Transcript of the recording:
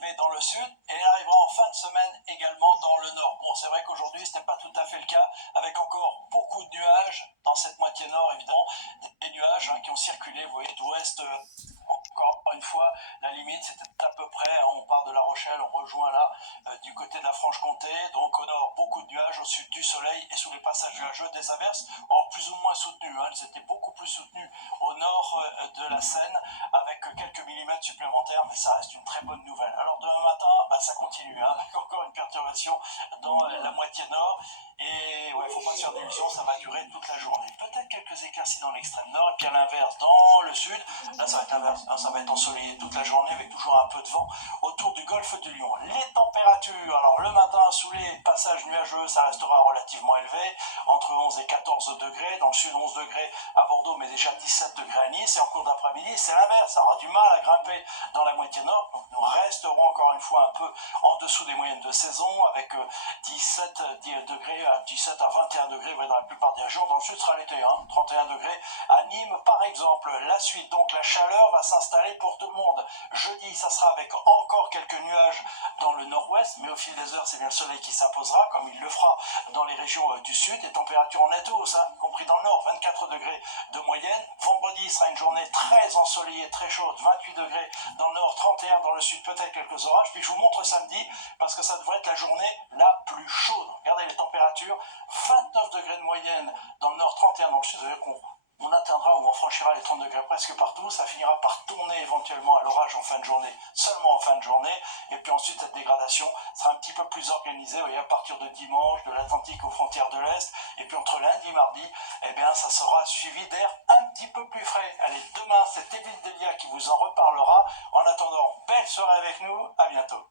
arriver dans le sud et elle arrivera en fin de semaine également dans le nord. Bon, c'est vrai qu'aujourd'hui, ce n'était pas tout à fait le cas, avec encore beaucoup de nuages dans cette moitié nord, évidemment, des nuages qui ont circulé, vous voyez, d'ouest. Encore une fois, la limite c'était à peu près, on part de La Rochelle, on rejoint là du côté de la Franche-Comté, donc au nord beaucoup de nuages, au sud du soleil et sous les passages nuageux des averses, or plus ou moins soutenues, elles étaient beaucoup plus soutenues au nord de la Seine avec quelques millimètres supplémentaires, mais ça reste une très bonne nouvelle. Alors demain matin, ça continue, avec encore une perturbation dans la moitié nord, et ouais, faut pas se faire d'illusions, ça va durer toute la journée. Peut-être quelques éclaircies dans l'extrême nord, et puis à l'inverse, dans le sud, là ça va être l'inverse, ça va être ensoleillé toute la journée avec toujours un peu de vent autour du golfe du Lion. Les températures, alors le matin sous les passages nuageux, ça restera relativement élevé, entre 11 et 14 degrés, dans le sud 11 degrés à Bordeaux, mais déjà 17 degrés à Nice, et en cours d'après-midi c'est l'inverse, ça aura du mal à grimper dans la moitié nord, donc nous resterons encore une fois un peu en dessous des moyennes de saison, avec 17 degrés, 17 à 21 degrés dans la plupart des régions. Dans le sud sera l'été, 31 degrés à Nîmes par exemple. La suite, donc la chaleur va s'installer pour tout le monde. Jeudi, ça sera avec encore quelques nuages dans le nord-ouest, mais au fil des heures, c'est bien le soleil qui s'imposera, comme il le fera dans les régions du sud. Et températures en net hausse, compris dans le nord, 24 degrés de moyenne. Vendredi sera une journée très ensoleillée, très chaude, 28 degrés dans le nord, 31 dans le sud, peut-être quelques orages. Puis je vous montre samedi, parce que ça devrait être la journée la plus chaude. Regardez les températures, 29 degrés de moyenne dans le nord, 31 dans le sud, c'est-à-dire qu'on atteindra ou on franchira les 30 degrés presque partout, ça finira par tourner éventuellement à l'orage en fin de journée, seulement en fin de journée, et puis ensuite cette dégradation sera un petit peu plus organisée, vous voyez, à partir de dimanche, de l'Atlantique aux frontières de l'Est, et puis entre lundi et mardi, eh bien ça sera suivi d'air un petit peu plus frais. Allez, demain c'est Évile Delia qui vous en reparlera. En attendant, belle soirée avec nous, à bientôt.